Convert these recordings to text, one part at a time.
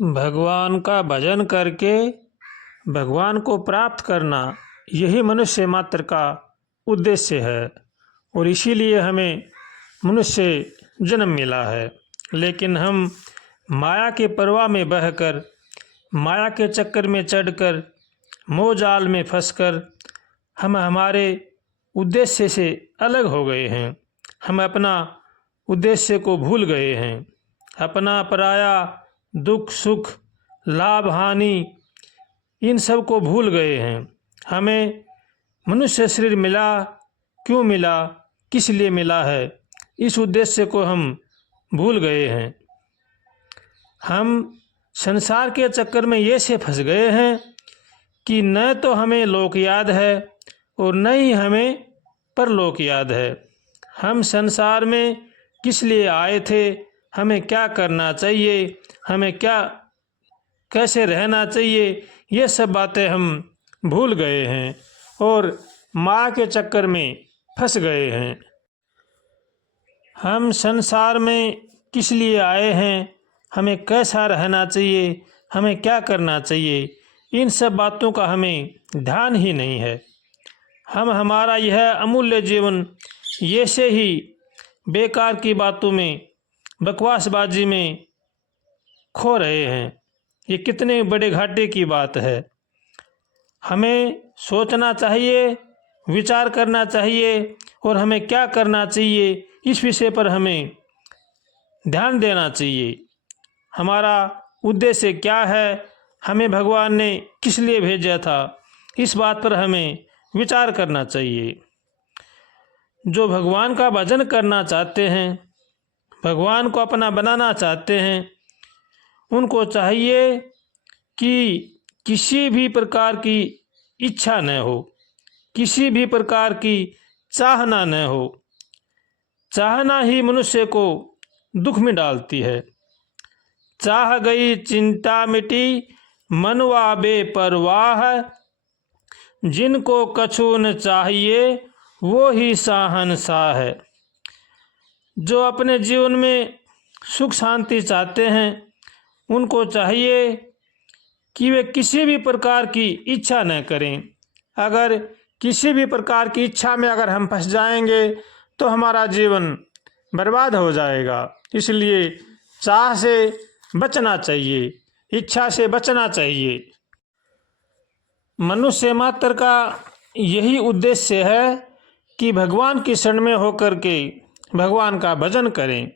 भगवान का भजन करके भगवान को प्राप्त करना, यही मनुष्य मात्र का उद्देश्य है और इसीलिए हमें मनुष्य जन्म मिला है। लेकिन हम माया के प्रवाह में बहकर, माया के चक्कर में चढ़कर, मोह जाल में फंसकर हम हमारे उद्देश्य से अलग हो गए हैं। हम अपना उद्देश्य को भूल गए हैं। अपना पराया दुख सुख लाभ हानि इन सब को भूल गए हैं। हमें मनुष्य शरीर मिला, क्यों मिला, किस लिए मिला है, इस उद्देश्य को हम भूल गए हैं। हम संसार के चक्कर में ये से फंस गए हैं कि न तो हमें लोक याद है और न ही हमें परलोक याद है। हम संसार में किस लिए आए थे, हमें क्या करना चाहिए, हमें क्या कैसे रहना चाहिए, ये सब बातें हम भूल गए हैं और माया के चक्कर में फंस गए हैं। हम संसार में किस लिए आए हैं, हमें कैसा रहना चाहिए, हमें क्या करना चाहिए, इन सब बातों का हमें ध्यान ही नहीं है। हम हमारा यह अमूल्य जीवन ये से ही बेकार की बातों में, बकवासबाजी में खो रहे हैं। ये कितने बड़े घाटे की बात है। हमें सोचना चाहिए, विचार करना चाहिए और हमें क्या करना चाहिए इस विषय पर हमें ध्यान देना चाहिए। हमारा उद्देश्य क्या है, हमें भगवान ने किस लिए भेजा था, इस बात पर हमें विचार करना चाहिए। जो भगवान का भजन करना चाहते हैं, भगवान को अपना बनाना चाहते हैं, उनको चाहिए कि किसी भी प्रकार की इच्छा न हो, किसी भी प्रकार की चाहना न हो। चाहना ही मनुष्य को दुख में डालती है। चाह गई चिंता मिटी, मनवा बेपरवाह, जिनको कछु न चाहिए वो ही शहंशाह है। जो अपने जीवन में सुख शांति चाहते हैं, उनको चाहिए कि वे किसी भी प्रकार की इच्छा न करें। अगर किसी भी प्रकार की इच्छा में अगर हम फंस जाएंगे तो हमारा जीवन बर्बाद हो जाएगा। इसलिए चाह से बचना चाहिए, इच्छा से बचना चाहिए। मनुष्य मात्र का यही उद्देश्य है कि भगवान की शरण में होकर के भगवान का भजन करें।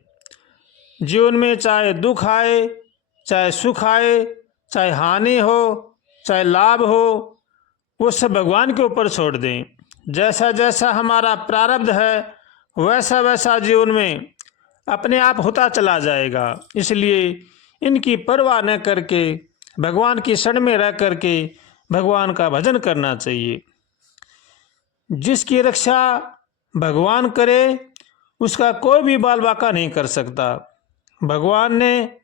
जीवन में चाहे दुख आए, चाहे सुख आए, चाहे हानि हो, चाहे लाभ हो, वो सब भगवान के ऊपर छोड़ दें। जैसा जैसा हमारा प्रारब्ध है वैसा वैसा जीवन में अपने आप होता चला जाएगा। इसलिए इनकी परवाह न करके भगवान की शरण में रह करके भगवान का भजन करना चाहिए। जिसकी रक्षा भगवान करे उसका कोई भी बाल बाका नहीं कर सकता। भगवान ने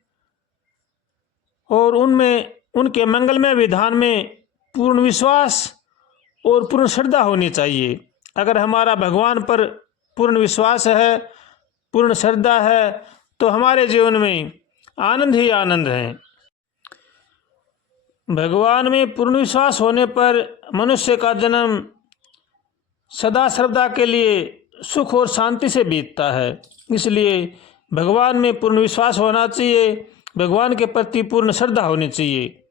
और उनमें उनके मंगलमय विधान में पूर्ण विश्वास और पूर्ण श्रद्धा होनी चाहिए। अगर हमारा भगवान पर पूर्ण विश्वास है, पूर्ण श्रद्धा है, तो हमारे जीवन में आनंद ही आनंद है। भगवान में पूर्ण विश्वास होने पर मनुष्य का जन्म सदा श्रद्धा के लिए सुख और शांति से बीतता है। इसलिए भगवान में पूर्ण विश्वास होना चाहिए, भगवान के प्रति पूर्ण श्रद्धा होनी चाहिए।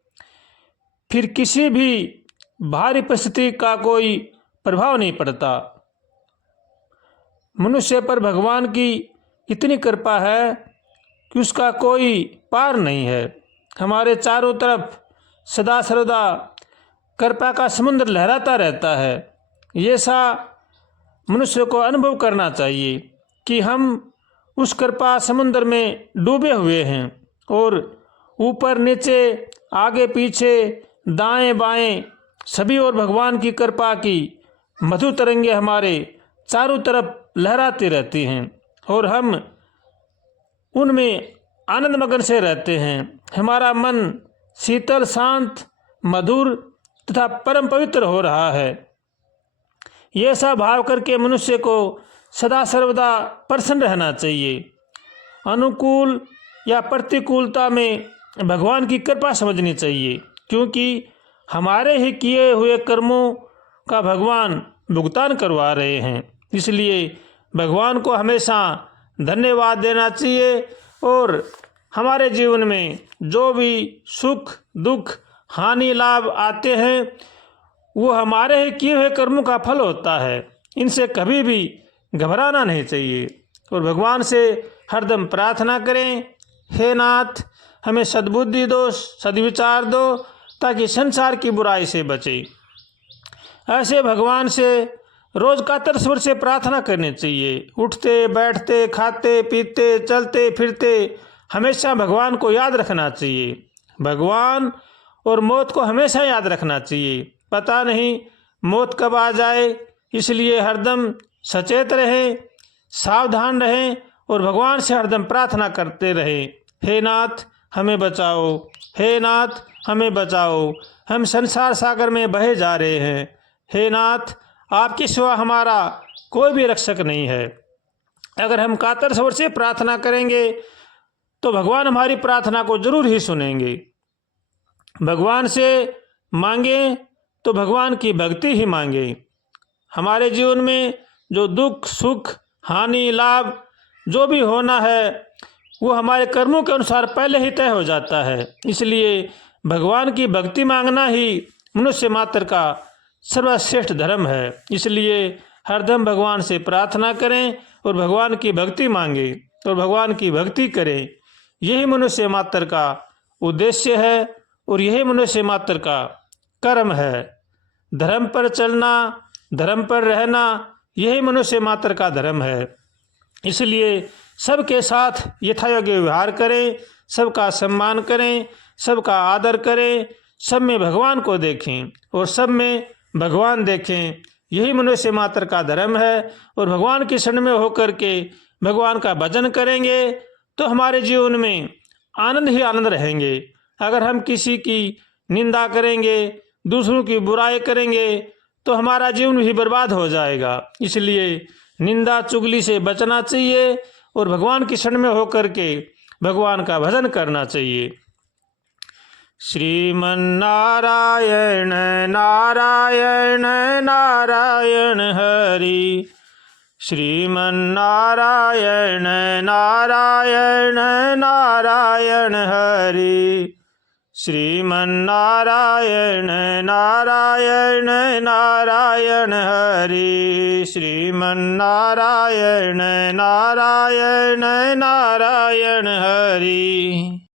फिर किसी भी भारी परिस्थिति का कोई प्रभाव नहीं पड़ता। मनुष्य पर भगवान की इतनी कृपा है कि उसका कोई पार नहीं है। हमारे चारों तरफ सदा सर्वदा कृपा का समुद्र लहराता रहता है। ये सा मनुष्य को अनुभव करना चाहिए कि हम उस कृपा समुद्र में डूबे हुए हैं और ऊपर नीचे आगे पीछे दाएं बाएं सभी और भगवान की कृपा की मधुर तरंगे हमारे चारों तरफ लहराती रहती हैं और हम उनमें आनंद मगन से रहते हैं। हमारा मन शीतल शांत मधुर तथा परम पवित्र हो रहा है। ये सब भाव करके मनुष्य को सदा सर्वदा प्रसन्न रहना चाहिए। अनुकूल या प्रतिकूलता में भगवान की कृपा समझनी चाहिए, क्योंकि हमारे ही किए हुए कर्मों का भगवान भुगतान करवा रहे हैं। इसलिए भगवान को हमेशा धन्यवाद देना चाहिए और हमारे जीवन में जो भी सुख दुख हानि लाभ आते हैं वो हमारे ही किए हुए कर्मों का फल होता है। इनसे कभी भी घबराना नहीं चाहिए और भगवान से हरदम प्रार्थना करें, हे नाथ हमें सद्बुद्धि दो, सद्विचार दो, ताकि संसार की बुराई से बचे। ऐसे भगवान से रोज कातर स्वर से प्रार्थना करनी चाहिए। उठते बैठते खाते पीते चलते फिरते हमेशा भगवान को याद रखना चाहिए। भगवान और मौत को हमेशा याद रखना चाहिए, पता नहीं मौत कब आ जाए, इसलिए हरदम सचेत रहें, सावधान रहें और भगवान से हरदम प्रार्थना करते रहें, हे नाथ हमें बचाओ, हे नाथ हमें बचाओ, हम संसार सागर में बहे जा रहे हैं, हे नाथ आपके सिवा हमारा कोई भी रक्षक नहीं है। अगर हम कातर स्वर से प्रार्थना करेंगे तो भगवान हमारी प्रार्थना को जरूर ही सुनेंगे। भगवान से मांगें तो भगवान की भक्ति ही मांगें। हमारे जीवन में जो दुख सुख हानि लाभ जो भी होना है वो हमारे कर्मों के अनुसार पहले ही तय हो जाता है। इसलिए भगवान की भक्ति मांगना ही मनुष्य मात्र का सर्वश्रेष्ठ धर्म है। इसलिए हरदम भगवान से प्रार्थना करें और भगवान की भक्ति मांगें और भगवान की भक्ति करें। यही मनुष्य मात्र का उद्देश्य है और यही मनुष्य मात्र का कर्म है। धर्म पर चलना, धर्म पर रहना, यही मनुष्य मात्र का धर्म है। इसलिए सबके साथ यथायोग्य व्यवहार करें, सबका सम्मान करें, सबका आदर करें, सब में भगवान को देखें और सब में भगवान देखें। यही मनुष्य मात्र का धर्म है और भगवान की शरण में होकर के भगवान का भजन करेंगे तो हमारे जीवन में आनंद ही आनंद रहेंगे। अगर हम किसी की निंदा करेंगे, दूसरों की बुराई करेंगे तो हमारा जीवन भी बर्बाद हो जाएगा। इसलिए निंदा चुगली से बचना चाहिए और भगवान की शरण में होकर के भगवान का भजन करना चाहिए। श्रीमन्नारायण नारायण नारायण हरि, श्रीमन्नारायण नारायण नारायण हरि, श्रीमन्नारायण नारायण नारायण हरि, श्रीमन्नारायण नारायण नारायण हरि।